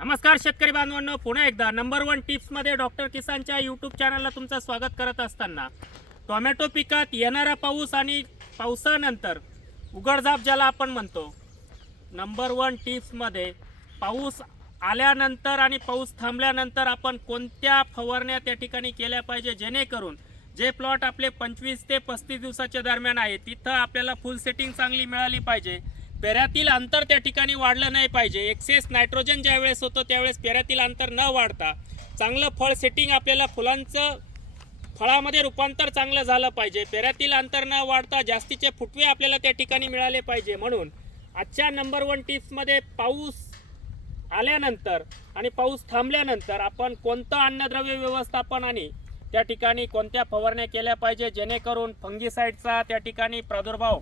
नमस्कार शेतकरी बांधवांनो पुन्हा एकदा नंबर वन टिप्समध्ये डॉक्टर किसानच्या यूट्यूब चॅनलला तुमचं स्वागत करत असताना टोमॅटो पिकात येणारा पाऊस आणि पावसानंतर उघडझाप ज्याला आपण म्हणतो नंबर वन टिप्समध्ये पाऊस आल्यानंतर आणि पाऊस थांबल्यानंतर आपण कोणत्या फवारण्या त्या ठिकाणी केल्या पाहिजे जेणेकरून जे प्लॉट आपले पंचवीस ते पस्तीस दिवसाच्या दरम्यान आहे तिथं आपल्याला फुल सेटिंग चांगली मिळाली पाहिजे. पेऱ्यातील अंतर त्या ठिकाणी वाढलं नाही पाहिजे. एक्सेस नायट्रोजन ज्यावेळेस होतं त्यावेळेस पेऱ्यातील अंतर न वाढता चांगलं फळ सेटिंग आपल्याला फुलांचं फळामध्ये रूपांतर चांगलं झालं पाहिजे. पेऱ्यातील अंतर न वाढता जास्तीचे फुटवे आपल्याला त्या ठिकाणी मिळाले पाहिजे. म्हणून आजच्या नंबर वन टिप्समध्ये पाऊस आल्यानंतर आणि पाऊस थांबल्यानंतर आपण कोणतं अन्नद्रव्य व्यवस्थापन आणि त्या ठिकाणी कोणत्या फवारण्या केल्या पाहिजे जेणेकरून फंगीसाईडचा त्या ठिकाणी प्रादुर्भाव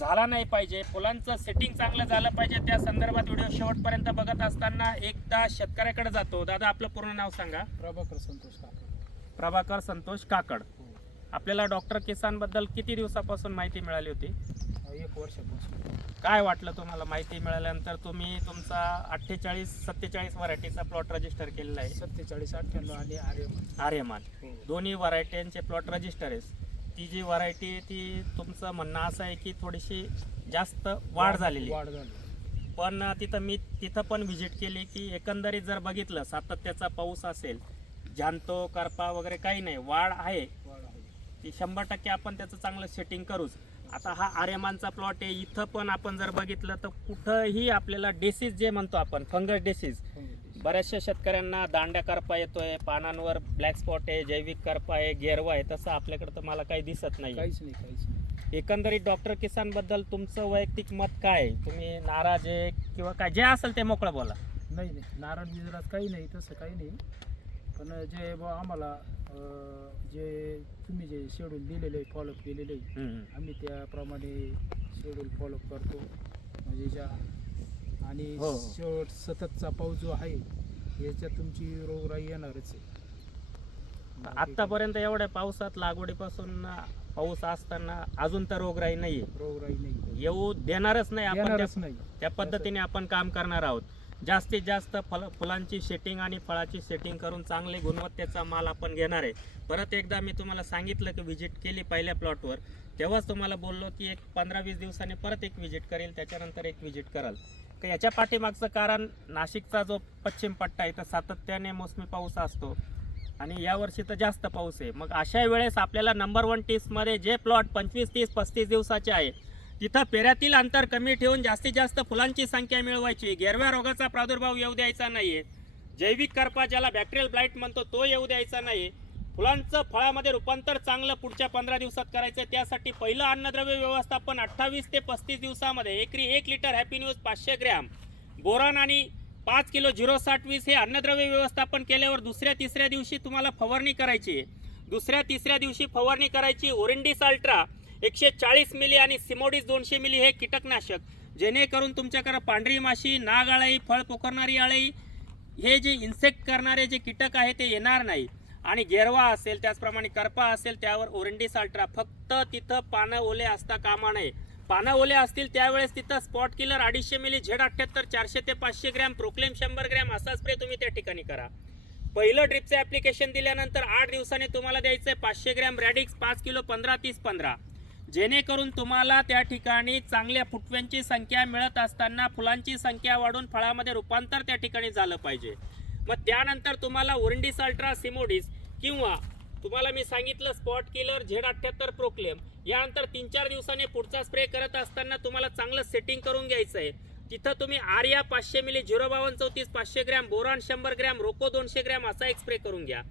झाला नाही पाहिजे. फुलांचं सेटिंग चांगलं झालं पाहिजे. त्या संदर्भात व्हिडिओ शेवटपर्यंत बघत असताना एकदा शेतकऱ्याकडे जातो. दादा आपलं पूर्ण नाव सांगा. प्रभाकर संतोष काका प्रभाकर संतोष काकड. आपल्याला डॉक्टर किसानबद्दल किती दिवसापासून माहिती मिळाली होती? एक वर्षापासून. काय वाटलं तुम्हाला माहिती मिळाल्यानंतर? तुम्ही तुमचा अठ्ठेचाळीस सत्तेचाळीस व्हरायटीचा प्लॉट रजिस्टर केलेला आहे. सत्तेचाळीस अठ्ठ्याण्णव आणि आर्यमान. आर्यमान. दोन्ही व्हरायट्यांचे प्लॉट रजिस्टर आहे ती जी व्हरायटी आहे ती तुमचं म्हणणं असं आहे की थोडीशी जास्त वाढ झालेली. वाढ झाली पण तिथं मी तिथं पण व्हिजिट केली की एकंदरीत जर बघितलं सातत्याचा पाऊस असेल जानतो करपा वगैरे काही नाही वाढ आहे. वाढ आहे. ती शंभर टक्के आपण त्याचं चांगलं सेटिंग करूच. आता हा आर्यमानचा प्लॉट आहे इथं पण आपण जर बघितलं तर कुठंही आपल्याला डेसीज जे म्हणतो आपण फंगस डेसीज बऱ्याचशा शेतकऱ्यांना दांड्या करपा येतोय पानांवर ब्लॅक स्पॉट आहे जैविक करपा आहे गेरवा आहे तसं आपल्याकडे तर मला काही दिसत नाही काहीच नाही काहीच नाही. एकंदरीत डॉक्टर किसानबद्दल तुमचं वैयक्तिक मत काय आहे? तुम्ही नाराज आहे किंवा काय? जे असेल ते मोकळं बोला. नाही नाही. नारायण गुजरात काही नाही तसं काही नाही. पण जे बुवा आम्हाला अं, जे तुम्ही जे शेड्यूल दिलेलं आहे फॉलोअप केलेलं आहे हम्म. आम्ही त्याप्रमाणे शेड्यूल फॉलोअप करतो. म्हणजे ज्या आणि हो, हो. शेवट सततचा पाऊस जो आहे याच्यात तुमची रोगराई येणारच आहे. आतापर्यंत एवढ्या पावसात लागवडीपासून पाऊस असताना अजून तर रोगराई नाहीये. रोगराई नाही येऊ देणारच नाही आपण त्या- नाही. त्या पद्धतीने आपण काम करणार आहोत. जास्तीत जास्त फल फुलांची सेटिंग आणि फळाची सेटिंग करून चांगले गुणवत्तेचा माल आपण घेणार आहे. परत एकदा मी तुम्हाला सांगितलं की व्हिजिट केली पहिल्या प्लॉटवर तेव्हाच तुम्हाला बोललो की एक पंधरा वीस दिवसांनी परत एक व्हिजिट करेल त्याच्यानंतर एक व्हिजिट कराल. तर याच्या पाठीमागचं कारण नाशिकचा जो पश्चिम पट्टा आहे तर सातत्याने मोसमी पाऊस असतो. आणि यावर्षी तर जास्त पाऊस आहे. मग अशा वेळेस आपल्याला नंबर वन टीसमध्ये जे प्लॉट पंचवीस तीस पस्तीस दिवसाचे आहे तिथं पेऱ्यातील अंतर कमी ठेवून जास्तीत जास्त फुलांची संख्या मिळवायची. गेरव्या रोगाचा प्रादुर्भाव येऊ द्यायचा नाही जैविक करपा ज्याला बॅक्टेरियल ब्लाईट म्हणतो तो येऊ द्यायचा नाही फुलांचं फळामध्ये रूपांतर चांगलं पुढच्या पंधरा दिवसात करायचं आहे. त्यासाठी पहिलं अन्नद्रव्य व्यवस्थापन अठ्ठावीस ते पस्तीस दिवसामध्ये. एकरी एक लिटर हॅपी न्यूज पाचशे ग्रॅम. बोरान आणि पाच किलो झिरो साठ वीस हे अन्नद्रव्य व्यवस्थापन केल्यावर दुसऱ्या तिसऱ्या दिवशी तुम्हाला फवारणी करायची आहे. दुसऱ्या तिसऱ्या दिवशी फवारणी करायची ओरिंडिस अल्ट्रा. एकशे चाळीस मिली आणि सिमोडीस दोनशे मिली हे कीटकनाशक. जेणेकरून तुमच्याकडे पांढरी माशी नाग आळी फळ पोखरणारी आळी हे जे इन्सेक्ट करणारे जे कीटक आहे ते येणार नाही. आणि गेरवा असेल त्याचप्रमाणे करपा असेल त्यावर ओरिंडिस अल्ट्रा फक्त तिथं पानं ओले असता कामा नये. पानं ओले असतील त्यावेळेस तिथं स्पॉट किलर अडीचशे मिली झेड अठ्ठ्याहत्तर चारशे ते पाचशे ग्रॅम प्रोक्लेम शंभर ग्रॅम असा स्प्रे तुम्ही त्या ठिकाणी करा. पहिलं ड्रिपचं ॲप्लिकेशन दिल्यानंतर आठ दिवसांनी तुम्हाला द्यायचं आहे पाचशे ग्रॅम रॅडिक्स पाच किलो पंधरा तीस पंधरा. जेणेकरून तुम्हाला त्या ठिकाणी चांगल्या फुटव्यांची संख्या मिळत असताना फुलांची संख्या वाढून फळामध्ये रूपांतर त्या ठिकाणी झालं पाहिजे. मग त्यानंतर तुम्हाला ओरंडीस अल्ट्रा सिमोडिस किंवा तुम्हाला मी सांगितलं स्पॉट किलर झेड अठ्ठ्याहत्तर प्रोक्लेम यानंतर तीन चार दिवसांनी पुढचा स्प्रे करत असताना तुम्हाला चांगलं सेटिंग करून घ्यायचं आहे. तिथं तुम्ही आर्या पाचशे मिली झिरो बावन्न चौतीस पाचशे ग्रॅम बोरॉन शंभर ग्रॅम रोको दोनशे ग्रॅम असा एक स्प्रे करून घ्या.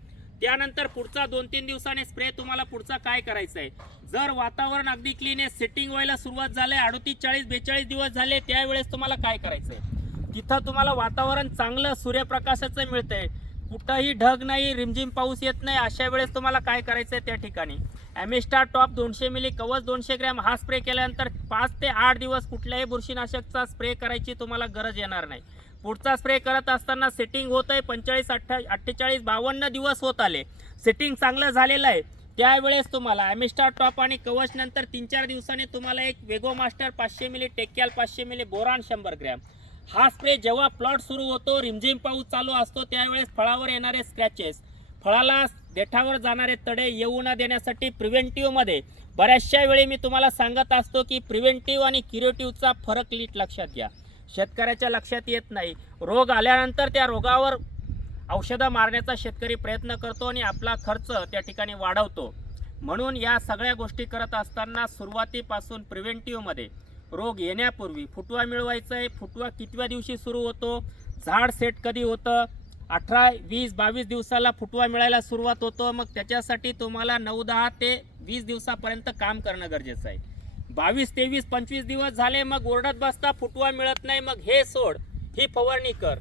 त्यानंतर पुढचा दोन तीन दिवसाने स्प्रे तुम्हाला पुढचा काय करायचं आहे जर वातावरण अगदी क्लीन आहे सेटिंग व्हायला सुरुवात झाली अडतीस चाळीस बेचाळीस दिवस झाले त्यावेळेस तुम्हाला काय करायचं आहे तिथं तुम्हाला वातावरण चांगलं सूर्यप्रकाशाचं मिळतंय. कुठंही ढग नाही रिमझिम पाऊस येत नाही अशा वेळेस तुम्हाला काय करायचं आहे त्या ठिकाणी? ॲमिस्टार टॉप दोनशे मिली कवच दोनशे ग्रॅम हा स्प्रे केल्यानंतर पाच ते आठ दिवस कुठल्याही बुरशीनाशकचा स्प्रे करायची तुम्हाला गरज येणार नाही. पुढचा स्प्रे करत असताना सेटिंग होत आहे पंचेचाळीस अठ्ठा अठ्ठेचाळीस बावन्न दिवस होत आले. सेटिंग चांगलं झालेलं आहे. त्यावेळेस तुम्हाला ॲमिस्टार टॉप आणि कवच नंतर तीन चार दिवसांनी तुम्हाला एक वेगो मास्टर पाचशे मिली टेक्याल पाचशे मिली बोरान शंभर ग्रॅम. हा स्प्रे जेव्हा प्लॉट सुरू होतो रिमझिम पाऊस चालू असतो त्यावेळेस फळावर येणारे स्क्रॅचेस फळाला देठावर जाणारे तडे येऊ न देण्यासाठी प्रिव्हेंटिव्हमध्ये बऱ्याचशा वेळी मी तुम्हाला सांगत असतो की प्रिव्हेंटिव्ह आणि क्युरेटिव्हचा फरक लीट लक्षात घ्या. शेतकऱ्याच्या लक्षात येत नाही. रोग आल्यानंतर त्या रोगावर औषधं मारण्याचा शेतकरी प्रयत्न करतो आणि आपला खर्च त्या ठिकाणी वाढवतो. म्हणून या सगळ्या गोष्टी करत असताना सुरुवातीपासून प्रिव्हेंटिव्हमध्ये रोग येण्यापूर्वी फुटवा मिळवायचा आहे. फुटवा कितव्या दिवशी सुरू होतो? झाड सेट कधी होतं? अठरा वीस बावीस दिवसाला फुटवा मिळायला सुरुवात होतो. मग त्याच्यासाठी तुम्हाला नऊ दहा ते वीस दिवसापर्यंत काम करणं गरजेचं आहे. बावीस तेवीस पंचवीस दिवस झाले मग ओरडत बसता फुटवा मिळत नाही मग हे सोड ही फवारणी कर.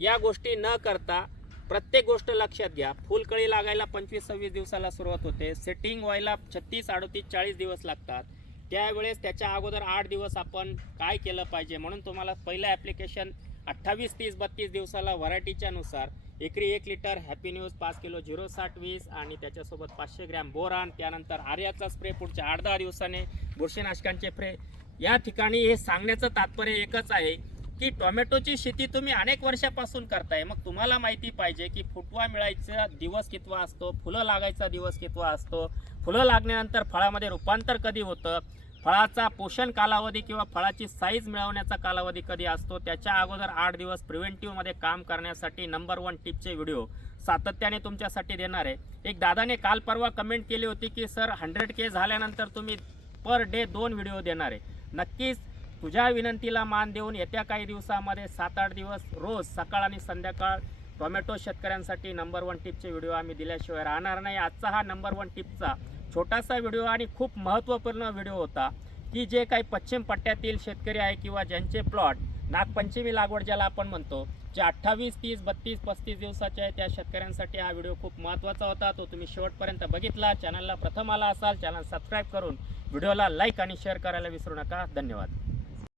या गोष्टी न करता प्रत्येक गोष्ट लक्षात घ्या. फुलकळी लागायला पंचवीस सव्वीस दिवसाला सुरुवात होते. सेटिंग व्हायला छत्तीस अडतीस चाळीस दिवस लागतात. त्यावेळेस त्याच्या अगोदर आठ दिवस आपण काय केलं पाहिजे? म्हणून तुम्हाला पहिलं ॲप्लिकेशन अठ्ठावीस तीस बत्तीस दिवसाला व्हरायटीच्या नुसार एकरी एक लिटर हॅपी न्यूज पाच किलो झिरो साठ वीस आणि त्याच्यासोबत पाचशे ग्रॅम बोरान त्यानंतर आर्याचा स्प्रे पुढच्या आठ दहा दिवसाने बुरशीनाशकांचे स्प्रे. या ठिकाणी हे सांगण्याचं तात्पर्य एकच आहे की टोमॅटोची शेती तुम्ही अनेक वर्षापासून करताय. मग तुम्हाला माहिती पाहिजे की फुटवा मिळायचा दिवस कितवा असतो फुलं लागायचा दिवस कितवा असतो फुलं लागल्यानंतर फळामध्ये रूपांतर कधी होतं फळाचा पोषण कालावधी किंवा फळाची साईज मिळवण्याचा कालावधी कधी असतो? त्याच्या अगोदर आठ दिवस प्रिव्हेंटिव्हमध्ये काम करण्यासाठी नंबर वन टिपचे व्हिडिओ सातत्याने तुमच्यासाठी देणार आहे. एक दादाने काल परवा कमेंट केली होती की सर हंड्रेड के झाल्यानंतर तुम्ही पर डे दोन व्हिडिओ देणार आहे. नक्कीच तुझ्या विनंतीला मान देऊन येत्या काही दिवसामध्ये सात आठ दिवस रोज सकाळ आणि संध्याकाळ टोमॅटो शेतकऱ्यांसाठी नंबर वन टिपचे व्हिडिओ आम्ही दिल्याशिवाय राहणार नाही. आजचा हा नंबर वन टिपचा छोटासा व्हिडिओ आणि खूप महत्त्वपूर्ण व्हिडिओ होता की जे काही पश्चिम पट्ट्यातील शेतकरी आहे किंवा ज्यांचे प्लॉट नागपंचमी लागवड ज्याला आपण म्हणतो जे अठ्ठावीस तीस बत्तीस पस्तीस दिवसाचे आहे त्या शेतकऱ्यांसाठी हा व्हिडिओ खूप महत्त्वाचा होता. तो तुम्ही शेवटपर्यंत बघितला. चॅनलला प्रथम आला असाल चॅनल सबस्क्राईब करून व्हिडिओला लाईक आणि शेअर करायला विसरू नका. धन्यवाद.